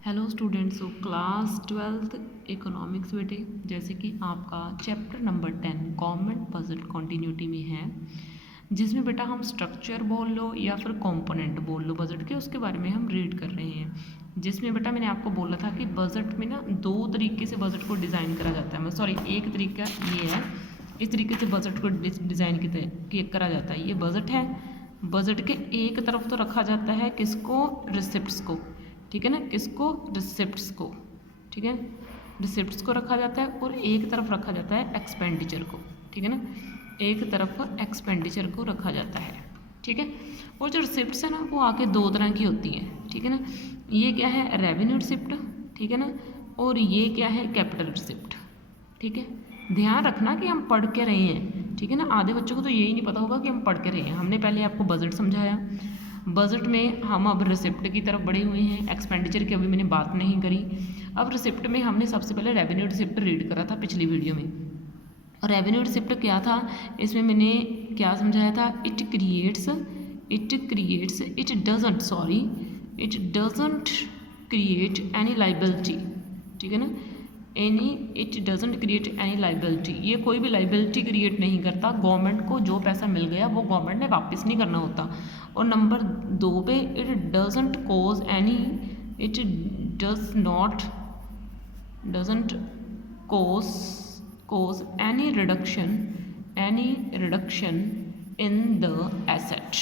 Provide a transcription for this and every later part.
Hello students, so class 12th economics बेटे, जैसे कि आपका chapter number 10 government budget continuity में है, जिसमें बेटा हम स्ट्रक्चर बोल लो या फिर कंपोनेंट बोल लो बजट के, उसके बारे में हम रीड कर रहे हैं। जिसमें बेटा मैंने आपको बोला था कि बजट में ना दो तरीके से बजट को डिज़ाइन करा जाता है। सॉरी, एक तरीका ये है, इस तरीके से बजट को डिज़ाइन करा जाता है। ये बजट है, बजट के एक तरफ तो रखा जाता है किसको, रिसिप्ट्स को, ठीक है ना, किसको, रिसिप्ट्स को, ठीक है, रिसिप्ट्स को रखा जाता है, और एक तरफ रखा जाता है एक्सपेंडिचर को, ठीक है ना, एक तरफ एक्सपेंडिचर को रखा जाता है, ठीक है। और जो रिसिप्ट्स है ना, वो आके दो तरह की होती हैं, ठीक है ना। ये क्या है, रेवेन्यू रिसिप्ट, ठीक है ना, और ये क्या है, कैपिटल रिसिप्ट, ठीक है। ध्यान रखना कि हम पढ़ के रहे हैं, ठीक है ना। आधे बच्चों को तो यही नहीं पता होगा कि हम पढ़ के रहे हैं। हमने पहले आपको बजट समझाया, बजट में हम अब रिसिप्ट की तरफ बढ़े हुए हैं, एक्सपेंडिचर की अभी मैंने बात नहीं करी। अब रिसिप्ट में हमने सबसे पहले रेवेन्यू रिसिप्ट रीड करा था पिछली वीडियो में। और रेवेन्यू रिसिप्ट क्या था, इसमें मैंने क्या समझाया था, it doesn't create any liability, ठीक है ना, it doesn't create any liability. ये कोई भी लाइबिलिटी क्रिएट नहीं करता। गवर्नमेंट को जो पैसा मिल गया वो गवर्नमेंट ने वापस नहीं करना होता। और नंबर 2 पे, it doesn't cause any reduction in the asset,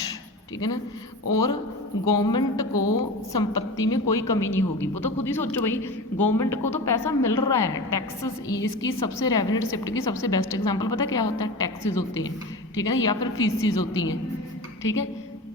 ठीक है ना। और गवर्नमेंट को संपत्ति में कोई कमी नहीं होगी। वो तो खुद ही सोचो भाई, गवर्नमेंट को तो पैसा मिल रहा है, टैक्सेस। इसकी सबसे रेवेन्यू रिसिप्ट की सबसे बेस्ट एग्जांपल पता क्या होता है, टैक्सेस होते हैं, ठीक है ना, या फिर फीसिस होती हैं, ठीक है।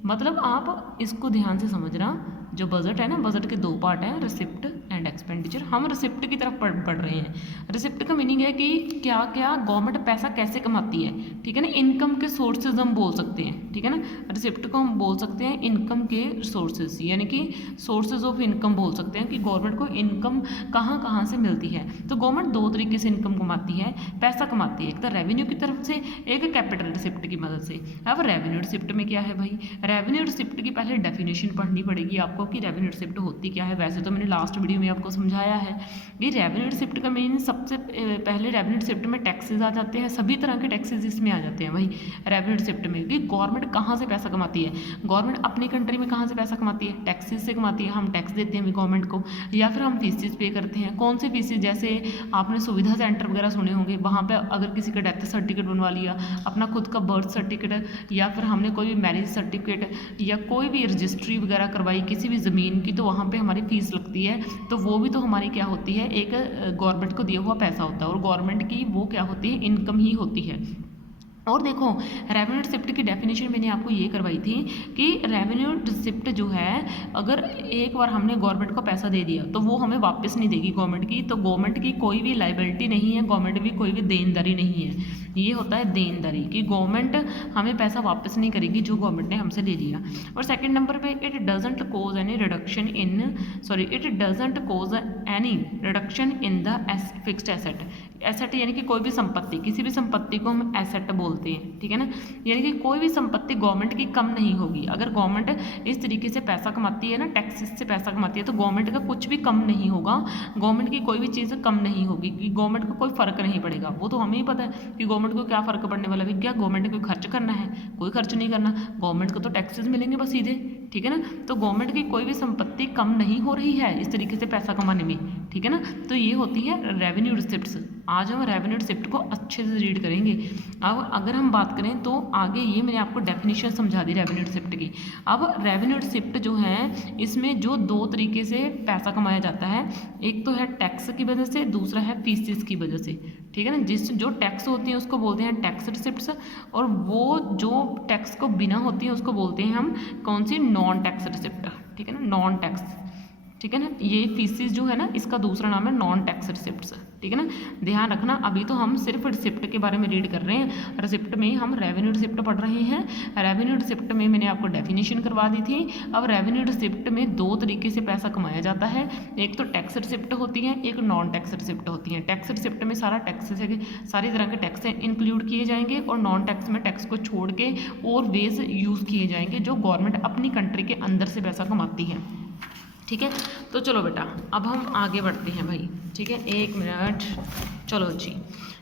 मतलब आप इसको ध्यान से समझना, जो बजट है ना, बजट के दो पार्ट हैं, रिसिप्ट एंड एक्सपेंडिचर। हम रिसिप्ट की तरफ पढ़ रहे हैं। रिसिप्ट का मीनिंग है कि क्या क्या गवर्नमेंट पैसा कैसे कमाती है, ठीक है ना। इनकम के सोर्सेज हम बोल सकते हैं, ठीक है ना। रिसिप्ट को हम बोल सकते हैं इनकम के सोर्सेज, यानी कि सोर्सेज ऑफ इनकम बोल सकते हैं कि गवर्नमेंट को इनकम कहाँ कहाँ से मिलती है। तो गवर्नमेंट दो तरीके से इनकम कमाती है, पैसा कमाती है, एक तो रेवेन्यू की तरफ से, एक कैपिटल रिसिप्ट की मदद से। अब रेवेन्यू रिसिप्ट में क्या है भाई, रेवेन्यू रिसिप्ट की पहले डेफिनेशन पढ़नी पड़ेगी आपको कि रेवेन्यू रिसिप्ट होती क्या है। वैसे तो मैंने लास्ट वीडियो में आपको समझाया है। ये रेवेन्यू रिसिप्ट का मीन, सबसे पहले रेवेन्यू रिसिप्ट में टैक्सेस आ जाते हैं, सभी तरह के टैक्सेस इसमें आ जाते हैं भाई रेवेन्यू रिसिप्ट में। कि गवर्नमेंट कहाँ से पैसा कमाती है, गवर्नमेंट अपनी कंट्री में कहाँ से पैसा कमाती है, टैक्सेस से कमाती है। हम टैक्स देते हैं गवर्नमेंट को, या फिर हम फीसिस पे करते हैं। कौन से फीसिस, जैसे आपने सुविधा सेंटर वगैरह सुने होंगे, वहाँ पर अगर किसी का डेथ सर्टिफिकेट बनवा लिया, अपना खुद का बर्थ सर्टिफिकेट, या फिर हमने कोई भी मैरिज सर्टिफिकेट या कोई भी रजिस्ट्री वगैरह करवाई किसी भी ज़मीन की, तो वहाँ पे हमारी फीस लगती है। तो वो भी तो हमारी क्या होती है, एक गवर्नमेंट को दिया हुआ पैसा होता है। और गवर्नमेंट की वो क्या होती है, इनकम ही होती है। और देखो, रेवेन्यू रिसिप्ट की डेफिनेशन मैंने आपको ये करवाई थी कि रेवेन्यू रिसिप्ट जो है, अगर एक बार हमने गवर्नमेंट को पैसा दे दिया तो वो हमें वापस नहीं देगी गवर्नमेंट की। तो गवर्नमेंट की कोई भी लाइबिलिटी नहीं है, गवर्नमेंट भी कोई भी देनदारी नहीं है। ये होता है देनदारी, कि गवर्नमेंट हमें पैसा वापस नहीं करेगी जो गवर्नमेंट ने हमसे ले लिया। और सेकंड नंबर पे, it doesn't cause any reduction in the fixed asset. Asset यानी कि कोई भी संपत्ति, किसी भी संपत्ति को हम एसेट बोलते हैं, ठीक है ना। यानी कि कोई भी संपत्ति गवर्नमेंट की कम नहीं होगी। अगर गवर्नमेंट इस तरीके से पैसा कमाती है ना, टैक्सेस से पैसा कमाती है, तो गवर्नमेंट का कुछ भी कम नहीं होगा, गवर्नमेंट की कोई भी चीज़ कम नहीं होगी, कि गवर्नमेंट को कोई फर्क नहीं पड़ेगा। वो तो हमें ही पता है कि गवर्नमेंट को क्या फ़र्क पड़ने वाला है। क्या गवर्नमेंट को खर्च करना है, कोई खर्च नहीं करना, गवर्नमेंट को तो टैक्सेस मिलेंगे बस सीधे, ठीक है ना। तो गवर्नमेंट की कोई भी संपत्ति कम नहीं हो रही है इस तरीके से पैसा कमाने में, ठीक है ना। तो ये होती है रेवेन्यू रिसिप्ट्स। आज हम रेवेन्यू रिसिप्ट को अच्छे से रीड करेंगे। अब अगर हम बात करें तो आगे, ये मैंने आपको डेफिनेशन समझा दी रेवेन्यू रिसिप्ट की। अब रेवेन्यू रिसिप्ट जो है, इसमें जो दो तरीके से पैसा कमाया जाता है, एक तो है टैक्स की वजह से, दूसरा है फीसिस की वजह से, ठीक है ना। जो टैक्स होती है उसको बोलते हैं टैक्स रिसिप्ट्स, और वो जो टैक्स को बिना होती है उसको बोलते हैं हम कौन सी, नॉन टैक्स रिसिप्ट, ठीक है ना, नॉन टैक्स, ठीक है ना। ये फीसिस जो है ना, इसका दूसरा नाम है नॉन टैक्स रिसिप्ट्स, ठीक है ना। ध्यान रखना, अभी तो हम सिर्फ रिसिप्ट के बारे में रीड कर रहे हैं। रिसिप्ट में हम रेवेन्यू रिसिप्ट पढ़ रहे हैं। रेवेन्यू रिसिप्ट में मैंने आपको डेफिनेशन करवा दी थी। अब रेवेन्यू रिसिप्ट में दो तरीके से पैसा कमाया जाता है, एक तो टैक्स रिसिप्ट होती है, एक नॉन टैक्स रिसिप्ट होती है। टैक्स रिसिप्ट में सारा टैक्स से सारी तरह के टैक्स इंक्लूड किए जाएंगे, और नॉन टैक्स में टैक्स को छोड़ के और वेज यूज़ किए जाएंगे जो गवर्नमेंट अपनी कंट्री के अंदर से पैसा कमाती है। ठीक है। तो चलो बेटा अब हम आगे बढ़ते हैं भाई, ठीक है, 1 मिनट। चलो जी,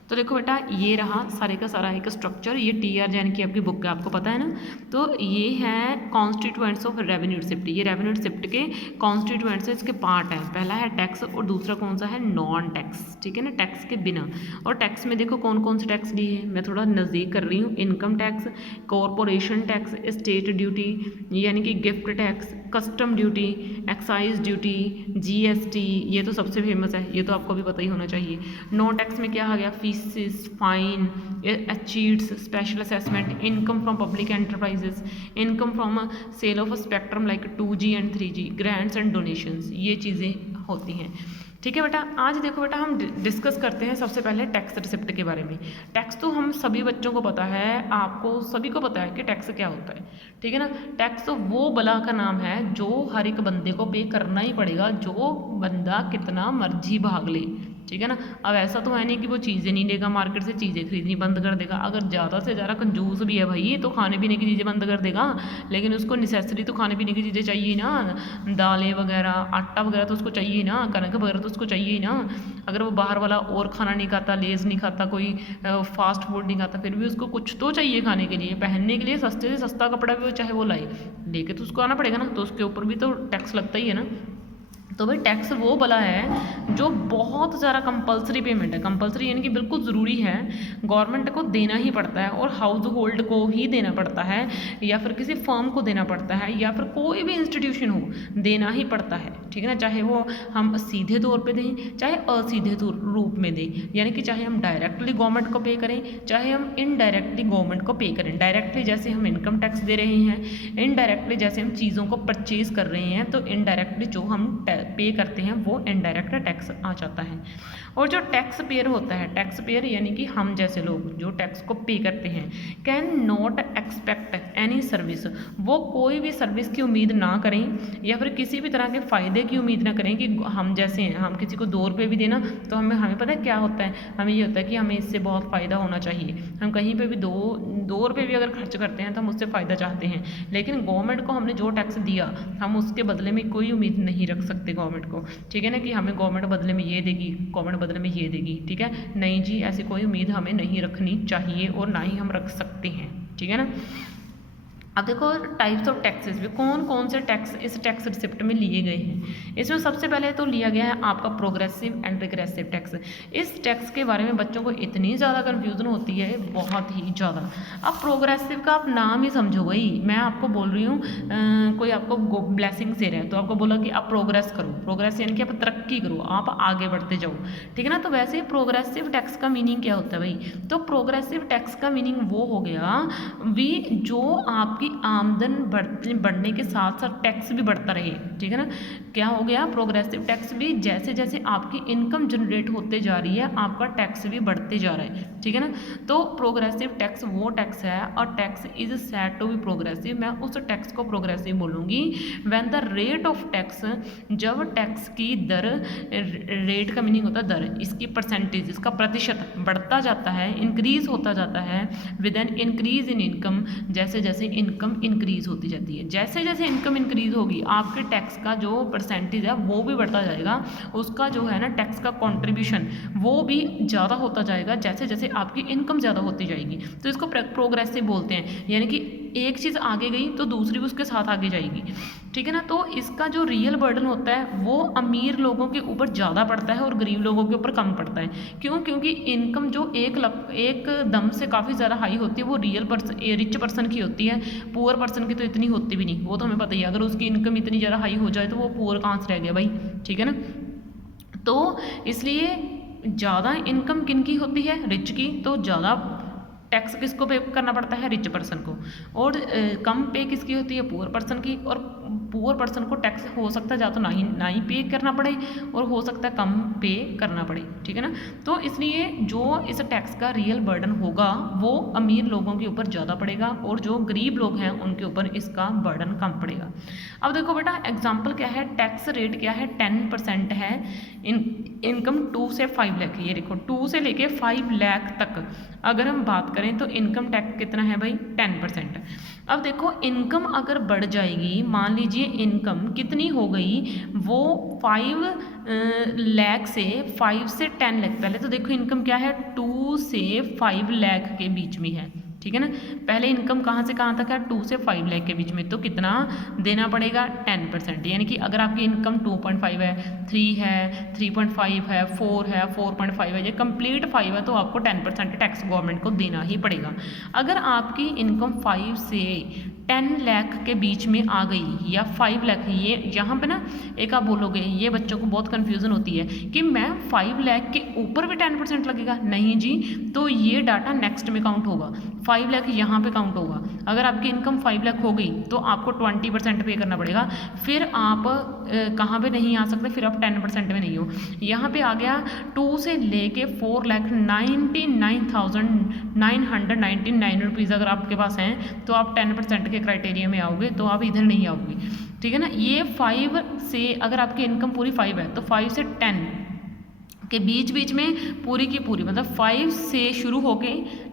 तो देखो बेटा ये रहा सारे का सारा एक स्ट्रक्चर, ये TR जैन की आपकी बुक है, आपको पता है ना। तो ये है कॉन्स्टिट्यूएंट्स ऑफ रेवेन्यू रिसिप्ट, ये रेवेन्यू रिसिप्ट के कॉन्स्टिट्यूएंट्स है, इसके पार्ट है। पहला है टैक्स और दूसरा कौन सा है, नॉन टैक्स, ठीक है ना, टैक्स के बिना। और टैक्स में देखो कौन कौन से टैक्स लिए हैं, मैं थोड़ा नज़दीक कर रही हूँ। Income tax, corporation tax, state duty यानी कि gift tax, custom duty, excise duty, GST, ये तो सबसे फेमस है, ये तो आपको भी पता ही होना चाहिए। नॉन टैक्स में क्या आ गया, fees, fine, cheats, special assessment, income from public enterprises, income from sale of spectrum like 2G and 3G, grants and donations, ये चीज़ें होती हैं। ठीक है बेटा, आज देखो बेटा हम डिस्कस करते हैं सबसे पहले टैक्स रिसिप्ट के बारे में। टैक्स तो हम सभी बच्चों को पता है, आपको सभी को पता है कि टैक्स क्या होता है, ठीक है ना। टैक्स तो वो बला का नाम है जो हर एक बंदे को पे करना ही पड़ेगा, जो बंदा कितना मर्जी भाग ले, ठीक है ना। अब ऐसा तो है नहीं कि वो चीज़ें नहीं लेगा, मार्केट से चीज़ें खरीदनी बंद कर देगा। अगर ज़्यादा से ज़्यादा कंजूस भी है भाई तो खाने पीने की चीज़ें बंद कर देगा, लेकिन उसको नेसेसरी तो खाने पीने की चीज़ें चाहिए ना, दालें वगैरह, आटा वगैरह तो उसको चाहिए ना, कनक वगैरह तो उसको चाहिए ना। अगर वो बाहर वाला और खाना नहीं खाता, लेज़ नहीं खाता, कोई फास्ट फूड नहीं खाता, फिर भी उसको कुछ तो चाहिए खाने के लिए, पहनने के लिए सस्ते से सस्ता कपड़ा भी वो चाहे वो लाए, लेके तो उसको आना पड़ेगा ना, तो उसके ऊपर भी तो टैक्स लगता ही है ना। तो भाई टैक्स वो बला है जो बहुत ज़्यादा कंपलसरी पेमेंट है, कंपलसरी यानी कि बिल्कुल ज़रूरी है, गवर्नमेंट को देना ही पड़ता है, और हाउस होल्ड को ही देना पड़ता है, या फिर किसी फर्म को देना पड़ता है, या फिर कोई भी इंस्टीट्यूशन हो देना ही पड़ता है, ठीक है ना। चाहे वो हम सीधे तौर पे दें, चाहे असीधे रूप में दें, यानी कि चाहे हम डायरेक्टली गवर्नमेंट को पे करें, चाहे हम इनडायरेक्टली गवर्नमेंट को पे करें। डायरेक्टली जैसे हम इनकम टैक्स दे रहे हैं, इनडायरेक्टली जैसे हम चीज़ों को परचेज़ कर रहे हैं, तो इनडायरेक्टली जो हम पे करते हैं वो इनडायरेक्ट टैक्स आ जाता है। और जो टैक्स पेयर होता है, टैक्स पेयर यानी कि हम जैसे लोग जो टैक्स को पे करते हैं, can not expect any service, वो कोई भी सर्विस की उम्मीद ना करें, या फिर किसी भी तरह के फ़ायदे की उम्मीद ना करें कि हम जैसे हैं, हम किसी को 2 रुपये भी देना तो हमें पता है क्या होता है, हमें ये होता है कि हमें इससे बहुत फ़ायदा होना चाहिए, हम कहीं पर भी दो रुपये भी अगर खर्च करते हैं तो हम उससे फ़ायदा चाहते हैं। लेकिन गवर्नमेंट को हमने जो टैक्स दिया, हम उसके बदले में कोई उम्मीद नहीं रख सकते गवर्नमेंट को, ठीक है ना, कि हमें गवर्नमेंट बदले में ये देगी, गवर्नमेंट बदले में ये देगी, ठीक है। नहीं जी, ऐसी कोई उम्मीद हमें नहीं रखनी चाहिए और ना ही हम रख सकते हैं, ठीक है ना। अब देखो टाइप्स ऑफ टैक्सेस भी कौन कौन से टैक्स इस टैक्स रिसिप्ट में लिए गए हैं। इसमें सबसे पहले तो लिया गया है आपका प्रोग्रेसिव एंड रिग्रेसिव टैक्स। इस टैक्स के बारे में बच्चों को इतनी ज़्यादा कन्फ्यूज़न होती है, बहुत ही ज़्यादा। अब प्रोग्रेसिव का आप नाम ही समझो भाई, मैं आपको बोल रही हूँ कोई आपको ब्लेसिंग्स दे रहा है तो आपको बोला कि आप प्रोग्रेस करो, प्रोग्रेस यानी कि आप तरक्की करो, आप आगे बढ़ते जाओ, ठीक है ना। तो वैसे प्रोग्रेसिव टैक्स का मीनिंग क्या होता है भाई, तो प्रोग्रेसिव टैक्स का मीनिंग वो हो गया भी जो आप की आमदन बढ़ने के साथ साथ टैक्स भी बढ़ता रहे, ठीक है ना। क्या हो गया, प्रोग्रेसिव टैक्स भी जैसे जैसे आपकी इनकम जनरेट होते जा रही है, आपका टैक्स भी बढ़ते जा रहा है, ठीक है ना। तो प्रोग्रेसिव टैक्स वो टैक्स है, और tax is said to be progressive, मैं उस टैक्स को प्रोग्रेसिव बोलूँगी when the rate of tax, जब टैक्स की दर, रेट का मीनिंग होता है दर, इसकी परसेंटेज, इसका प्रतिशत बढ़ता जाता है, इंक्रीज होता जाता है with an increase in income, जैसे जैसे इनकम इंक्रीज होती जाती है। जैसे जैसे इनकम इंक्रीज होगी आपके टैक्स का जो परसेंटेज है वो भी बढ़ता जाएगा, उसका जो है ना टैक्स का कंट्रीब्यूशन वो भी ज़्यादा होता जाएगा जैसे जैसे आपकी इनकम ज़्यादा होती जाएगी। तो इसको प्रोग्रेसिव बोलते हैं, यानी कि एक चीज़ आगे गई तो दूसरी भी उसके साथ आगे जाएगी, ठीक है ना। तो इसका जो रियल बर्डन होता है वो अमीर लोगों के ऊपर ज़्यादा पड़ता है और गरीब लोगों के ऊपर कम पड़ता है। क्यों? क्योंकि इनकम जो एक दम से काफ़ी ज़्यादा हाई होती है वो रिच पर्सन की होती है, पुअर पर्सन की तो इतनी होती भी नहीं, वो तो हमें पता ही है। अगर उसकी इनकम इतनी ज़्यादा हाई हो जाए तो वो पुअर कहाँ से रह गया भाई, ठीक है ना। तो इसलिए ज़्यादा इनकम किन की होती है, रिच की, तो ज़्यादा टैक्स किसको पे करना पड़ता है, रिच पर्सन को, और कम पे किसकी होती है, पुअर पर्सन की। और पुअर पर्सन को टैक्स हो सकता है या तो ना ही पे करना पड़े, और हो सकता है कम पे करना पड़े, ठीक है ना। तो इसलिए जो इस टैक्स का रियल बर्डन होगा वो अमीर लोगों के ऊपर ज़्यादा पड़ेगा, और जो गरीब लोग हैं उनके ऊपर इसका बर्डन कम पड़ेगा। अब देखो बेटा एग्जाम्पल क्या है, टैक्स रेट क्या है, 10% है इनकम 2 से 5 लाख। ये देखो 2 से लेके 5 लाख तक अगर हम बात करें तो इनकम टैक्स कितना है भाई, 10%। अब देखो इनकम अगर बढ़ जाएगी, मान लीजिए इनकम कितनी हो गई, वो 5 लाख से 5 से 10 लाख, पहले तो देखो इनकम क्या है 2 से 5 लाख के बीच में है, ठीक है ना। पहले इनकम कहाँ से कहाँ तक है 2 से 5 लाख के बीच में, तो कितना देना पड़ेगा 10%, यानी कि अगर आपकी इनकम 2.5 है, 3 है, 3.5 है, 4 है, 4.5 है, ये कंप्लीट 5 है, तो आपको 10% टैक्स गवर्नमेंट को देना ही पड़ेगा। अगर आपकी इनकम 5 से 10 लाख के बीच में आ गई या 5 लाख, ये यहाँ पे ना एक आप बोलोगे, ये बच्चों को बहुत कन्फ्यूज़न होती है कि मैम 5 लाख के ऊपर भी 10% लगेगा, नहीं जी, तो ये डाटा नेक्स्ट में काउंट होगा, 5 लाख यहाँ पे काउंट होगा। अगर आपकी इनकम 5 लाख हो गई तो आपको 20% पे करना पड़ेगा, फिर आप कहाँ पे नहीं आ सकते, फिर आप 10% में नहीं हो। यहाँ पे आ गया 2 से लेके 4,99,999 रुपीज़ अगर आपके पास हैं तो आप 10% के क्राइटेरिया में आओगे, तो आप इधर नहीं आओगे, ठीक है ना। ये 5 से अगर आपकी इनकम पूरी 5 है तो 5 से 10 के बीच बीच में पूरी की पूरी, मतलब 5 से शुरू होके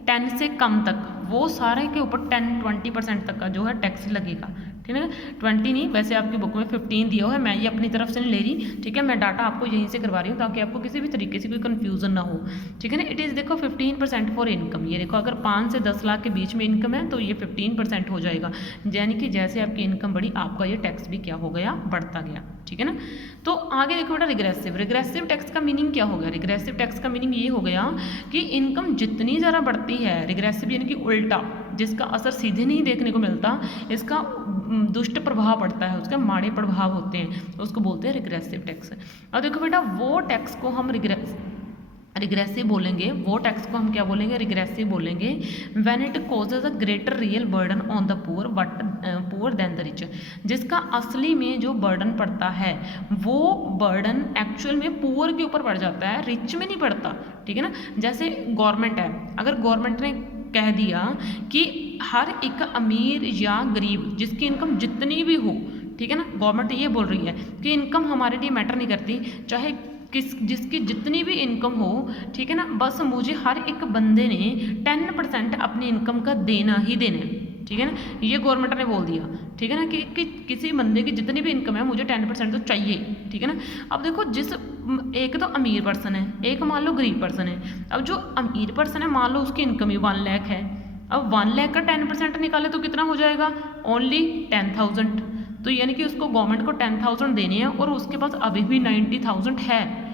10 से कम तक, वो सारे के ऊपर 10-20% तक का जो है टैक्स लगेगा, ठीक है ना। 20 नहीं, वैसे आपकी बुक में 15 दिया हुआ है, मैं ये अपनी तरफ से नहीं ले रही, ठीक है, मैं डाटा आपको यहीं से करवा रही हूँ ताकि आपको किसी भी तरीके से कोई कन्फ्यूजन ना हो, ठीक है ना। इट इज़ देखो 15% फॉर इनकम, ये देखो अगर 5 से 10 लाख के बीच में इनकम है तो ये 15% हो जाएगा, यानी कि जैसे आपकी इनकम बढ़ी आपका ये टैक्स भी क्या हो गया, बढ़ता गया, ठीक है ना। तो आगे देखो बेटा रिग्रेसिव टैक्स का मीनिंग क्या हो गया। रिग्रेसिव टैक्स का मीनिंग ये हो गया कि इनकम जितनी ज़्यादा बढ़ती है, रिग्रेसिव यानी कि उल्टा, जिसका असर सीधे नहीं देखने को मिलता, इसका दुष्ट प्रभाव पड़ता है, उसके माड़े प्रभाव होते हैं, उसको बोलते हैं रिग्रेसिव टैक्स। अब देखो बेटा वो टैक्स को हम रिग्रेसिव बोलेंगे, वो टैक्स को हम क्या बोलेंगे, रिग्रेसिव बोलेंगे when it causes a greater real burden on the poor than the rich, जिसका असली में जो बर्डन पड़ता है वो बर्डन एक्चुअल में पुअर के ऊपर पड़ जाता है, रिच में नहीं पड़ता, ठीक है ना। जैसे गवर्नमेंट है, अगर गवर्नमेंट ने कह दिया कि हर एक अमीर या गरीब जिसकी इनकम जितनी भी हो, ठीक है ना, गवर्नमेंट ये बोल रही है कि इनकम हमारे लिए मैटर नहीं करती, चाहे जिसकी जितनी भी इनकम हो, ठीक है ना, बस मुझे हर एक बंदे ने 10% अपनी इनकम का देना ही देना है, ठीक है ना, ये गवर्नमेंट ने बोल दिया, ठीक है ना, कि किसी बंदे की जितनी भी इनकम है मुझे 10% तो चाहिए, ठीक है ना। अब देखो जिस एक तो अमीर पर्सन है, एक मान लो गरीब पर्सन है। अब जो अमीर पर्सन है मान लो उसकी इनकम ही 1 लाख है, अब 1 लाख का 10% निकाले तो कितना हो जाएगा, ओनली 10,000, तो यानी कि उसको गवर्नमेंट को 10,000 देने हैं और उसके पास अभी भी 90,000 है।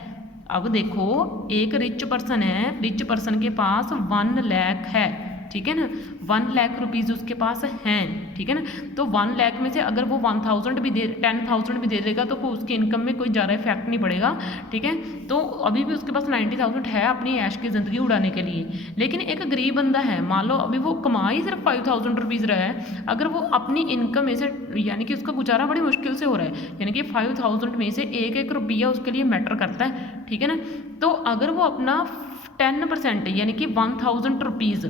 अब देखो एक रिच पर्सन है, रिच पर्सन के पास 1 लाख है, ठीक है ना, 1 लाख रुपीज़ उसके पास हैं, ठीक है ना। तो 1 लाख में से अगर वो 10,000 भी 10,000 भी दे देगा तो उसकी इनकम में कोई ज़्यादा इफेक्ट नहीं पड़ेगा, ठीक है। तो अभी भी उसके पास 90,000 है अपनी ऐश की ज़िंदगी उड़ाने के लिए। लेकिन एक गरीब बंदा है, मान लो अभी वो कमा ही सिर्फ 5,000 रुपीज़ रहा है, अगर वो अपनी इनकम में से, यानी कि उसका गुजारा बड़ी मुश्किल से हो रहा है, यानी कि 5,000 में से एक एक रुपया उसके लिए मैटर करता है, ठीक है ना। तो अगर वो अपना 10% यानी कि 1,000 रुपीज़,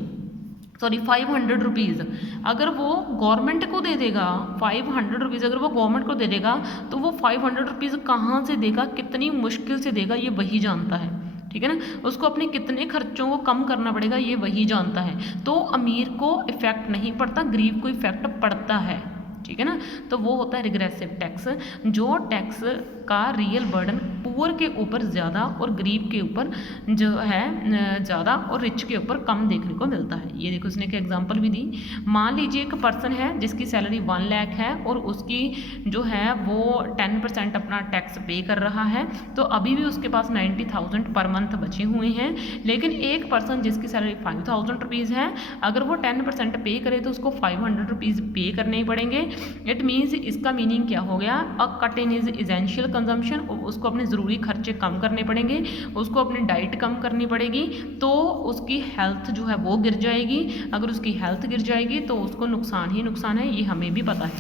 सॉरी 500 रुपीज़ अगर वो गवर्नमेंट को दे देगा, 500 रुपीज़ अगर वो गवर्नमेंट को दे देगा तो वो 500 रुपीज़ कहाँ से देगा, कितनी मुश्किल से देगा, ये वही जानता है, ठीक है ना। उसको अपने कितने खर्चों को कम करना पड़ेगा ये वही जानता है। तो अमीर को इफेक्ट नहीं पड़ता, गरीब को इफेक्ट पड़ता है, ठीक है ना। तो वो होता है रिग्रेसिव टैक्स, जो टैक्स का रियल बर्डन पुअर के ऊपर ज़्यादा और गरीब के ऊपर जो है ज़्यादा और रिच के ऊपर कम देखने को मिलता है। ये देखो उसने एक एग्जांपल भी दी, मान लीजिए एक पर्सन है जिसकी सैलरी 1 लाख है और उसकी जो है वो 10% अपना टैक्स पे कर रहा है, तो अभी भी उसके पास 90,000 पर मंथ बचे हुए हैं। लेकिन एक पर्सन जिसकी सैलरी 5,000 रुपीज़ है, अगर वो 10% पे करे तो उसको 500 रुपीज़ पे करने ही पड़ेंगे। इट मीन्स इसका मीनिंग क्या हो गया, अ cut in is essential consumption, उसको अपने ज़रूरी खर्चे कम करने पड़ेंगे, उसको अपनी डाइट कम करनी पड़ेगी, तो उसकी हेल्थ जो है वो गिर जाएगी। अगर उसकी हेल्थ गिर जाएगी तो उसको नुकसान ही नुकसान है, ये हमें भी पता है,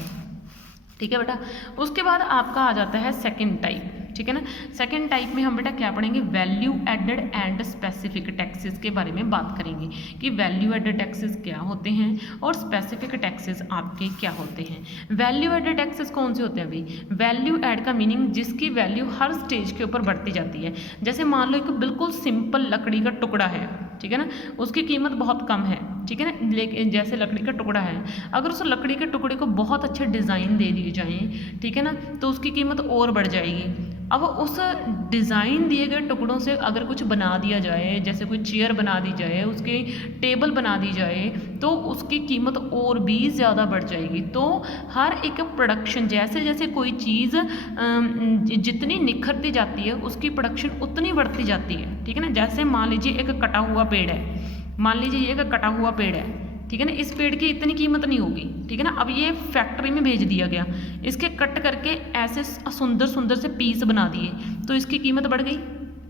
ठीक है बेटा। उसके बाद आपका आ जाता है सेकंड टाइप, ठीक है ना। सेकंड टाइप में हम बेटा क्या पढ़ेंगे, value added and specific taxes के बारे में बात करेंगे कि वैल्यू एडेड टैक्सेस क्या होते हैं और स्पेसिफिक टैक्सेस आपके क्या होते हैं। वैल्यू एडेड टैक्सेस कौन से होते हैं भाई, वैल्यू एड का मीनिंग जिसकी वैल्यू हर स्टेज के ऊपर बढ़ती जाती है। जैसे मान लो एक बिल्कुल सिंपल लकड़ी का टुकड़ा है, ठीक है ना, उसकी कीमत बहुत कम है, ठीक है ना, लेकिन जैसे लकड़ी का टुकड़ा है, अगर उस लकड़ी के टुकड़े को बहुत अच्छे डिज़ाइन दे दिए जाएँ, ठीक है ना, तो उसकी कीमत और बढ़ जाएगी। अब उस डिज़ाइन दिए गए टुकड़ों से अगर कुछ बना दिया जाए, जैसे कोई चेयर बना दी जाए, उसकी टेबल बना दी जाए, तो उसकी कीमत और भी ज़्यादा बढ़ जाएगी। तो हर एक प्रोडक्शन, जैसे जैसे कोई चीज़ जितनी निखरती जाती है उसकी प्रोडक्शन उतनी बढ़ती जाती है, ठीक है ना। जैसे मान लीजिए एक कटा हुआ पेड़ है, मान लीजिए ये एक कटा हुआ पेड़ है, ठीक है ना, इस पेड़ की इतनी कीमत नहीं होगी, ठीक है ना। अब ये फैक्ट्री में भेज दिया गया, इसके कट करके ऐसे सुंदर सुंदर से पीस बना दिए, तो इसकी कीमत बढ़ गई।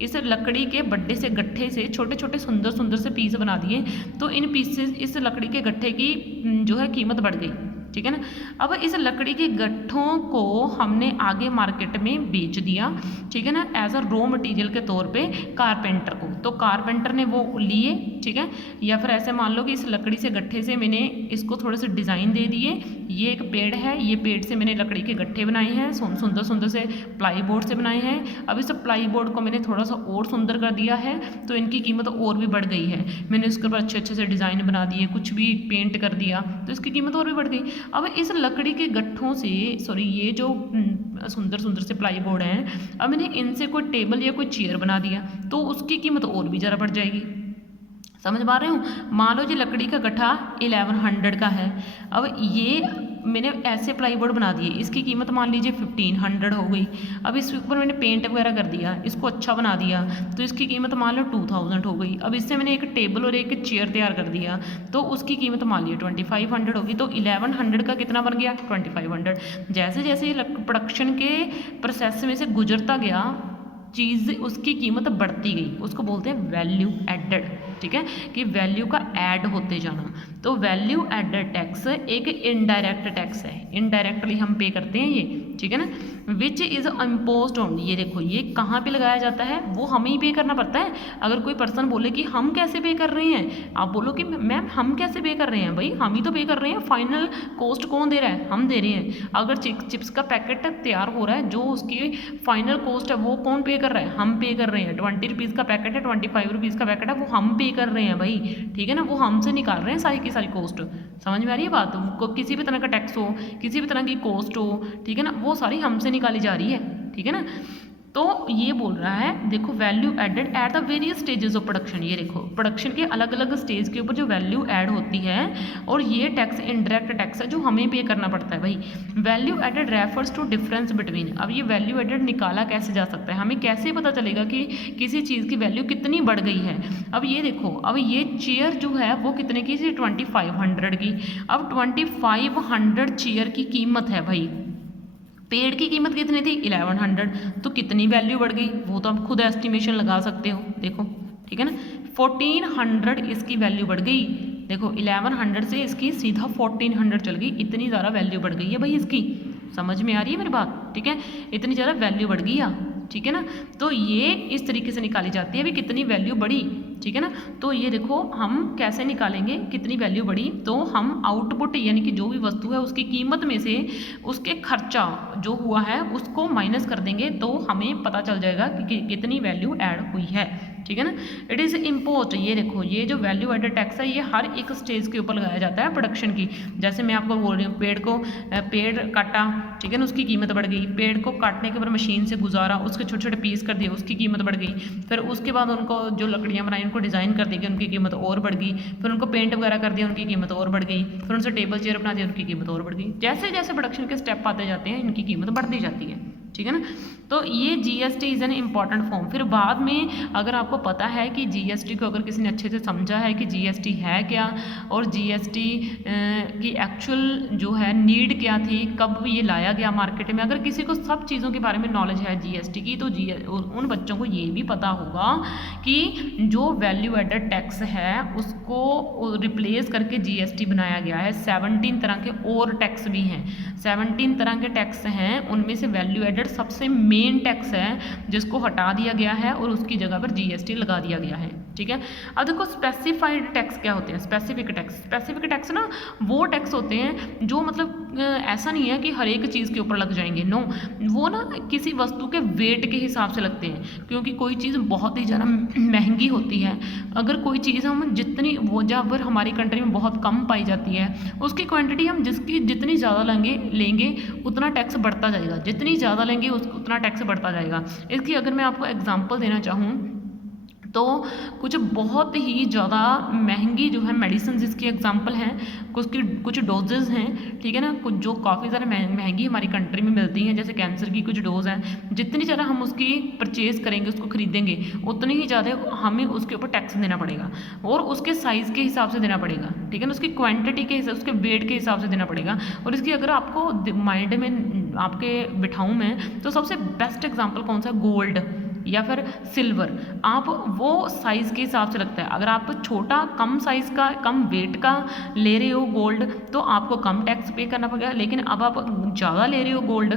इस लकड़ी के बड्डे से, गट्ठे से छोटे छोटे सुंदर सुंदर से पीस बना दिए, तो इन पीसेस, इस लकड़ी के गट्ठे की जो है कीमत बढ़ गई, ठीक है ना। अब इस लकड़ी के गट्ठों को हमने आगे मार्केट में बेच दिया, ठीक है ना, एज अ रॉ मटेरियल के तौर पे कारपेंटर को, तो कारपेंटर ने वो लिए, ठीक है। या फिर ऐसे मान लो कि इस लकड़ी से, गट्ठे से मैंने इसको थोड़े से डिज़ाइन दे दिए, ये एक पेड़ है, ये पेड़ से मैंने लकड़ी के गट्ठे बनाए हैं, सुंदर सुंदर से प्लाई बोर्ड से बनाए हैं। अब इस प्लाई बोर्ड को मैंने थोड़ा सा और सुंदर कर दिया है, तो इनकी कीमत और भी बढ़ गई है। मैंने उसके ऊपर अच्छे अच्छे से डिज़ाइन बना दिए, कुछ भी पेंट कर दिया, तो इसकी कीमत और भी बढ़ गई। अब इस लकड़ी के गट्ठों से, सॉरी, ये जो सुंदर सुंदर से प्लाई बोर्ड हैं, अब मैंने इनसे कोई टेबल या कोई चेयर बना दिया, तो उसकी कीमत और भी ज़रा बढ़ जाएगी। समझ पा रहे हो। मान लो जी लकड़ी का गट्ठा 1100 का है, अब ये मैंने ऐसे प्लाई बोर्ड बना दिए, इसकी कीमत मान लीजिए 1500 हो गई। अब इसके ऊपर मैंने पेंट वगैरह कर दिया, इसको अच्छा बना दिया, तो इसकी कीमत मान लो 2000 हो गई। अब इससे मैंने एक टेबल और एक चेयर तैयार कर दिया, तो उसकी कीमत मान लीजिए 2500 होगी। तो 1100 का कितना बन गया, 2500। जैसे जैसे ये प्रोडक्शन के प्रोसेस में से गुजरता गया, चीज़ उसकी कीमत बढ़ती गई, उसको बोलते हैं वैल्यू एडेड, ठीक है, कि वैल्यू का ऐड होते जाना। तो वैल्यू एडेड टैक्स एक इनडायरेक्ट टैक्स है, इनडायरेक्टली हम पे करते हैं ये, ठीक है ना। विच इज़ इम्पोज्ड ऑन, ये देखो ये कहाँ पे लगाया जाता है, वो हमें ही पे करना पड़ता है। अगर कोई पर्सन बोले कि हम कैसे पे कर रहे हैं, आप बोलो कि मैम हम कैसे पे कर रहे हैं, भाई हम ही तो पे कर रहे हैं, फाइनल कॉस्ट कौन दे रहा है, हम दे रहे हैं। अगर चिप्स का पैकेट तैयार हो रहा है, जो उसकी फाइनल कॉस्ट है वो कौन पे कर रहा है, हम पे कर रहे हैं। 20 रुपीज़ का पैकेट है, 25 रुपीज़ का पैकेट है, वो हम पे कर रहे हैं भाई, ठीक है ना, वो हमसे निकाल रहे हैं सारी की सारी कॉस्ट। समझ में आ रही है बात, को किसी भी तरह का टैक्स हो, किसी भी तरह की कॉस्ट हो, ठीक है ना, वो सारी हमसे निकाली जा रही है, ठीक है ना। तो ये बोल रहा है, देखो value added at the various stages of production, ये देखो प्रोडक्शन के अलग अलग स्टेज के ऊपर जो वैल्यू ऐड होती है, और ये टैक्स इनडायरेक्ट टैक्स है जो हमें पे करना पड़ता है भाई। Value added refers to difference between, अब ये वैल्यू एडेड निकाला कैसे जा सकता है, हमें कैसे पता चलेगा कि किसी चीज़ की वैल्यू कितनी बढ़ गई है। अब ये देखो, अब ये चेयर जो है वो कितने की थी, 2500 की। अब 2500 चेयर की कीमत है भाई, पेड़ की कीमत कितनी थी, 1100, तो कितनी वैल्यू बढ़ गई, वो तो आप खुद एस्टिमेशन लगा सकते हो, देखो, ठीक है ना। 1400 इसकी वैल्यू बढ़ गई, देखो 1100 से इसकी सीधा 1400 चल गई, इतनी ज़्यादा वैल्यू बढ़ गई है भाई इसकी। समझ में आ रही है मेरी बात, ठीक है, इतनी ज़्यादा वैल्यू बढ़ गई है, ठीक है ना। तो ये इस तरीके से निकाली जाती है, अभी कितनी वैल्यू बढ़ी, ठीक है ना। तो ये देखो हम कैसे निकालेंगे कितनी वैल्यू बढ़ी, तो हम आउटपुट यानी कि जो भी वस्तु है उसकी कीमत में से उसके खर्चा जो हुआ है उसको माइनस कर देंगे, तो हमें पता चल जाएगा कि कितनी वैल्यू ऐड हुई है, ठीक है ना। इट इज़ इम्पोज्ड, ये देखो ये जो वैल्यू एडेड टैक्स है ये हर एक स्टेज के ऊपर लगाया जाता है प्रोडक्शन की। जैसे मैं आपको बोल रही हूँ, पेड़ काटा, ठीक है ना, उसकी कीमत बढ़ गई, पेड़ को काटने के बाद मशीन से गुजारा, उसके छोटे छोटे पीस कर दिए, उसकी कीमत बढ़ गई। फिर उसके बाद उनको जो लकड़ियाँ बनाई उनको डिज़ाइन कर दी गई, उनकी कीमत और बढ़ गई। फिर उनको पेंट वगैरह कर दिया, उनकी कीमत और बढ़ गई। फिर उनसे टेबल चेयर बना दिया, उनकी कीमत और बढ़ गई। जैसे जैसे प्रोडक्शन के स्टेप आते जाते हैं इनकी कीमत बढ़ती जाती है, ठीक है ना। तो ये GST is an important form. फिर बाद में अगर आपको पता है कि जीएसटी को अगर किसी ने अच्छे से समझा है कि जीएसटी है क्या, और जीएसटी की एक्चुअल जो है नीड क्या थी, कब ये लाया गया मार्केट में, अगर किसी को सब चीज़ों के बारे में नॉलेज है जीएसटी की, तो उन बच्चों को ये भी पता होगा कि जो वैल्यू एडेड टैक्स है उसको रिप्लेस करके जीएसटी बनाया गया है। 17 तरह के और टैक्स भी हैं, 17 तरह के टैक्स हैं, उनमें से वैल्यू एडेड सबसे मेन टैक्स है जिसको हटा दिया गया है और उसकी जगह पर जीएसटी लगा दिया गया है, ठीक है। अब देखो स्पेसिफाइड टैक्स क्या होते हैं, स्पेसिफिक टैक्स ना वो टैक्स होते हैं जो मतलब ऐसा नहीं है कि हर एक चीज़ के ऊपर लग जाएंगे, नो, वो ना किसी वस्तु के वेट के हिसाब से लगते हैं, क्योंकि कोई चीज़ बहुत ही ज़्यादा महंगी होती है, अगर कोई चीज़ हम जितनी वो जब हमारी कंट्री में बहुत कम पाई जाती है, उसकी क्वांटिटी हम जिसकी जितनी ज़्यादा लेंगे उतना टैक्स बढ़ता जाएगा, जितनी ज़्यादा लेंगे उतना टैक्स बढ़ता जाएगा। इसकी अगर मैं आपको एग्जांपल देना चाहूँ तो कुछ बहुत ही ज़्यादा महंगी जो है मेडिसिन जिसकी एग्जांपल हैं, कुछ डोजेज़ हैं, ठीक है ना, कुछ जो काफ़ी ज़्यादा महंगी हमारी कंट्री में मिलती हैं, जैसे कैंसर की कुछ डोज हैं, जितनी ज़्यादा हम उसकी परचेज़ करेंगे, उसको खरीदेंगे, उतनी ही ज़्यादा हमें उसके ऊपर टैक्स देना पड़ेगा और उसके साइज़ के हिसाब से देना पड़ेगा, ठीक है ना, उसकी क्वान्टिटी के हिसाब, उसके वेट के हिसाब से देना पड़ेगा। और इसकी अगर आपको माइंड में आपके बिठाऊँ मैं, तो सबसे बेस्ट एग्जाम्पल कौन सा, गोल्ड या फिर सिल्वर, आप वो साइज़ के हिसाब से लगता है। अगर आप छोटा कम साइज़ का कम वेट का ले रहे हो गोल्ड तो आपको कम टैक्स पे करना पड़ेगा, लेकिन अब आप ज़्यादा ले रहे हो गोल्ड,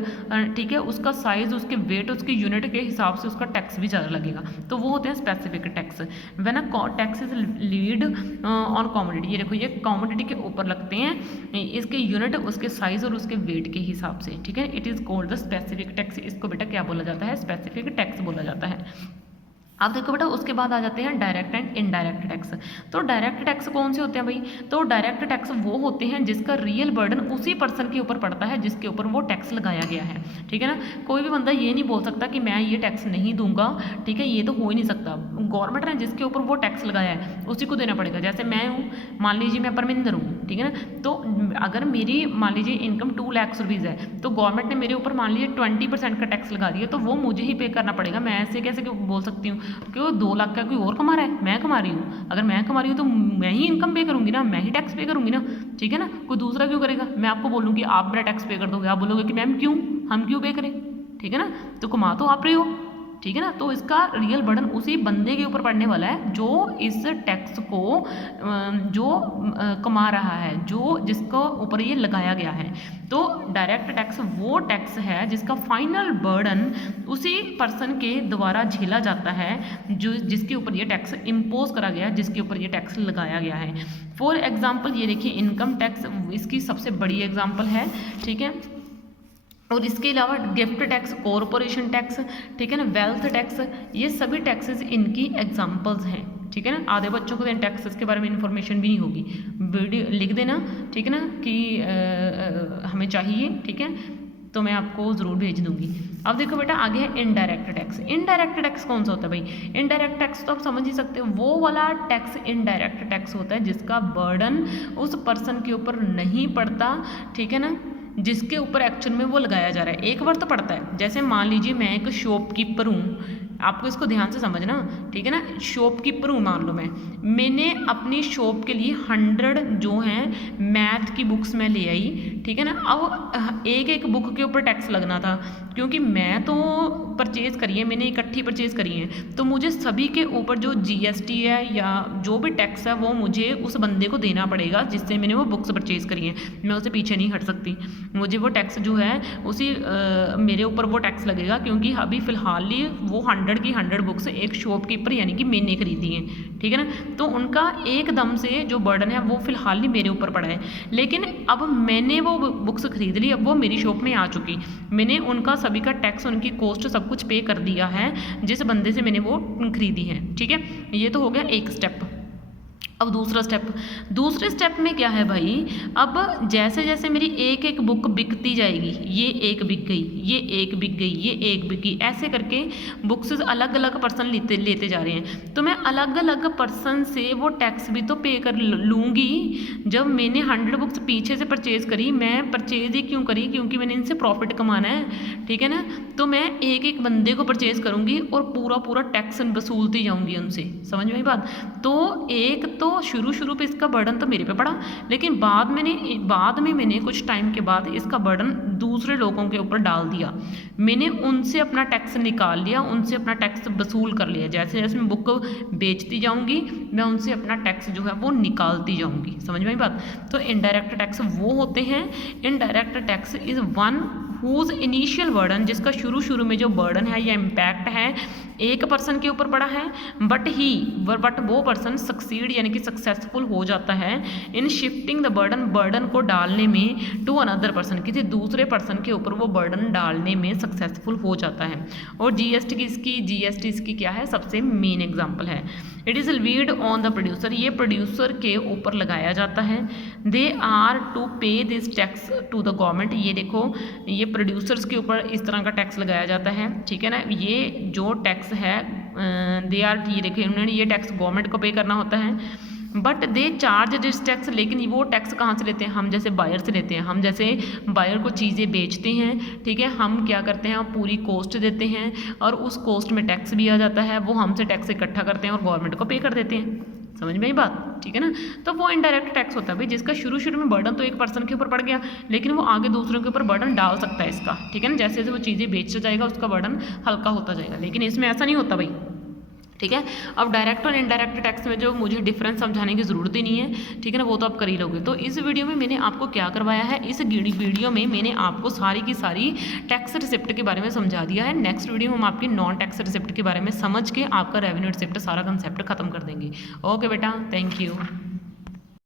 ठीक है, उसका साइज़, उसके वेट, उसके यूनिट के हिसाब से उसका टैक्स भी ज़्यादा लगेगा। तो वो होते हैं specific tax. When a tax is lead on commodity, ये देखो ये कॉमोडिटी के ऊपर लगते हैं, इसके यूनिट, उसके साइज़ और उसके वेट के हिसाब से, ठीक है। It is called the specific tax. इसको बेटा क्या बोला जाता है, स्पेसिफिक टैक्स बोला जाता है। अब देखो बेटा उसके बाद आ जाते हैं डायरेक्ट एंड इनडायरेक्ट टैक्स। तो डायरेक्ट टैक्स कौन से होते हैं भाई, तो डायरेक्ट टैक्स वो होते हैं जिसका रियल बर्डन उसी पर्सन के ऊपर पड़ता है जिसके ऊपर वो टैक्स लगाया गया है, ठीक है ना। कोई भी बंदा ये नहीं बोल सकता कि मैं ये टैक्स नहीं दूंगा, ठीक है, ये तो हो ही नहीं सकता। गवर्नमेंट ने जिसके ऊपर वो टैक्स लगाया है उसी को देना पड़ेगा। जैसे मैं हूँ, मान लीजिए मैं परमिंदर हूँ, ठीक है ना, तो अगर मेरी मान लीजिए इनकम 2 लाख रुपीज़ है, तो गवर्नमेंट ने मेरे ऊपर मान लीजिए 20% का टैक्स लगा दिया, तो वो मुझे ही पे करना पड़ेगा। मैं ऐसे कैसे बोल सकती हूँ कि वो 2 लाख का कोई और कमा रहा है, मैं कमा रही हूँ। अगर मैं कमा रही हूँ तो मैं ही इनकम पे करूँगी ना, मैं ही टैक्स पे करूँगी ना, ठीक है ना, कोई दूसरा क्यों करेगा। मैं आपको बोलूँ कि आप मेरा टैक्स पे कर दोगे, आप बोलोगे कि मैम क्यों, हम क्यों पे करें, ठीक है ना, तो कमा तो आप रहे हो, ठीक है ना। तो इसका रियल बर्डन उसी बंदे के ऊपर पड़ने वाला है जो इस टैक्स को जो कमा रहा है, जो जिसको ऊपर ये लगाया गया है। तो डायरेक्ट टैक्स वो टैक्स है जिसका फाइनल बर्डन उसी पर्सन के द्वारा झेला जाता है जो जिसके ऊपर ये टैक्स इम्पोज करा गया है, जिसके ऊपर ये टैक्स लगाया गया है। फॉर एग्जाम्पल ये देखिए इनकम टैक्स इसकी सबसे बड़ी एग्जाम्पल है, ठीक है। और इसके अलावा गिफ्ट टैक्स, कॉरपोरेशन टैक्स, ठीक है ना, वेल्थ टैक्स, ये सभी टैक्सेस इनकी एग्जांपल्स हैं, ठीक है ना। आधे बच्चों को तो इन टैक्सेस के बारे में इन्फॉर्मेशन भी नहीं होगी, वीडियो लिख देना, ठीक है ना, कि हमें चाहिए, ठीक है, तो मैं आपको ज़रूर भेज दूंगी। अब देखो बेटा आगे है इनडायरेक्ट टैक्स। इनडायरेक्ट टैक्स कौन सा होता है भाई, इनडायरेक्ट टैक्स तो आप समझ ही सकते हो, वो वाला टैक्स इनडायरेक्ट टैक्स होता है जिसका बर्डन उस पर्सन के ऊपर नहीं पड़ता, ठीक है ना, जिसके ऊपर एक्चुअल में वो लगाया जा रहा है। एक बार तो पड़ता है, जैसे मान लीजिए मैं एक शॉपकीपर हूँ, आपको इसको ध्यान से समझना, ठीक है ना, शॉपकीपर हूँ मान लो मैंने अपनी शॉप के लिए 100 जो हैं मैथ की बुक्स मैं ले आई, ठीक है ना। अब एक एक बुक के ऊपर टैक्स लगना था, क्योंकि मैं तो परचेज़ करी है, मैंने इकट्ठी परचेज़ करी है, तो मुझे सभी के ऊपर जो GST है या जो भी टैक्स है वो मुझे उस बंदे को देना पड़ेगा जिससे मैंने वो बुक्स परचेज़ करी हैं। मैं उसे पीछे नहीं हट सकती, मुझे वो टैक्स जो है उसी मेरे ऊपर वो टैक्स लगेगा, क्योंकि अभी फ़िलहाल ही वो 100 की 100 बुक्स एक शॉपकीपर यानी कि मैंने खरीदी हैं, ठीक है ना। तो उनका एकदम से जो बर्डन है वो फ़िलहाल ही मेरे ऊपर पड़ा है, लेकिन अब मैंने वो बुक्स खरीद ली, अब वो मेरी शॉप में आ चुकी, मैंने उनका सभी का टैक्स, उनकी कॉस्ट सब कुछ पे कर दिया है जिस बंदे से मैंने वो खरीदी है, ठीक है। ये तो हो गया एक स्टेप। अब दूसरे स्टेप में क्या है भाई, अब जैसे जैसे मेरी एक एक बुक बिकती जाएगी, ये एक बिक गई, ये एक बिक गई, ये एक बिक गई, ऐसे करके बुक्स अलग अलग पर्सन लेते जा रहे हैं, तो मैं अलग अलग पर्सन से वो टैक्स भी तो पे कर लूँगी। जब मैंने 100 बुक्स पीछे से परचेज़ करी, मैं परचेज़ ही क्यों करी, क्योंकि मैंने इनसे प्रॉफिट कमाना है, ठीक है ना। तो मैं एक एक बंदे को परचेज़ करूँगी और पूरा टैक्स वसूलती जाऊँगी उनसे, समझ में आई बात। तो एक तो शुरू पे इसका बर्डन तो मेरे पे पड़ा, लेकिन बाद में मैंने कुछ टाइम के बाद इसका बर्डन दूसरे लोगों के ऊपर डाल दिया, मैंने उनसे अपना टैक्स निकाल लिया, उनसे अपना टैक्स वसूल कर लिया। जैसे जैसे मैं बुक बेचती जाऊंगी मैं उनसे अपना टैक्स जो है वो निकालती जाऊंगी, समझ में आई बात। तो इनडायरेक्ट टैक्स वो होते हैं, indirect tax is one whose initial burden, जिसका शुरू में जो बर्डन है या इम्पैक्ट है एक पर्सन के ऊपर पड़ा है, बट वो पर्सन सक्सीड यानी कि सक्सेसफुल हो जाता है इन शिफ्टिंग द बर्डन को डालने में टू अनदर पर्सन, किसी दूसरे पर्सन के ऊपर वो बर्डन डालने में सक्सेसफुल हो जाता है। और जीएसटी इसकी क्या है, सबसे मेन एग्जाम्पल है। It is levied on the producer, ये प्रोड्यूसर के ऊपर लगाया जाता है। They are to pay this tax to the government, ये देखो ये प्रोड्यूसर्स के ऊपर इस तरह का टैक्स लगाया जाता है, ठीक है ना। ये जो टैक्स है दे आर, ये देखिए उन्होंने ये टैक्स गवर्नमेंट को पे करना होता है, but they charge this tax, लेकिन वो टैक्स कहाँ से लेते हैं, हम जैसे बायर से लेते हैं। हम जैसे बायर को चीज़ें बेचते हैं, ठीक है, हम क्या करते हैं, हम पूरी कॉस्ट देते हैं और उस कॉस्ट में टैक्स भी आ जाता है, वो हमसे टैक्स इकट्ठा करते हैं और गवर्नमेंट को पे कर देते हैं। समझ में आई बात, ठीक है ना। तो वो इनडायरेक्ट टैक्स होता है भाई, जिसका शुरू में बर्डन तो एक पर्सन के ऊपर पड़ गया, लेकिन वो आगे दूसरों के ऊपर बर्डन डाल सकता है इसका, ठीक है ना। जैसे जैसे वो चीज़ें बेचता जाएगा उसका बर्डन हल्का होता जाएगा, लेकिन इसमें ऐसा नहीं होता भाई, ठीक है। अब डायरेक्ट और इनडायरेक्ट टैक्स में जो मुझे डिफरेंस समझाने की ज़रूरत ही नहीं है, ठीक है ना, वो तो आप कर ही लोगे। तो इस वीडियो में मैंने आपको क्या करवाया है, इस वीडियो में मैंने आपको सारी की सारी टैक्स रिसिप्ट के बारे में समझा दिया है। नेक्स्ट वीडियो में हम आपकी नॉन टैक्स रिसिप्ट के बारे में समझ के आपका रेवेन्यू रिसिप्ट सारा कंसेप्ट खत्म कर देंगे। ओके बेटा, थैंक यू।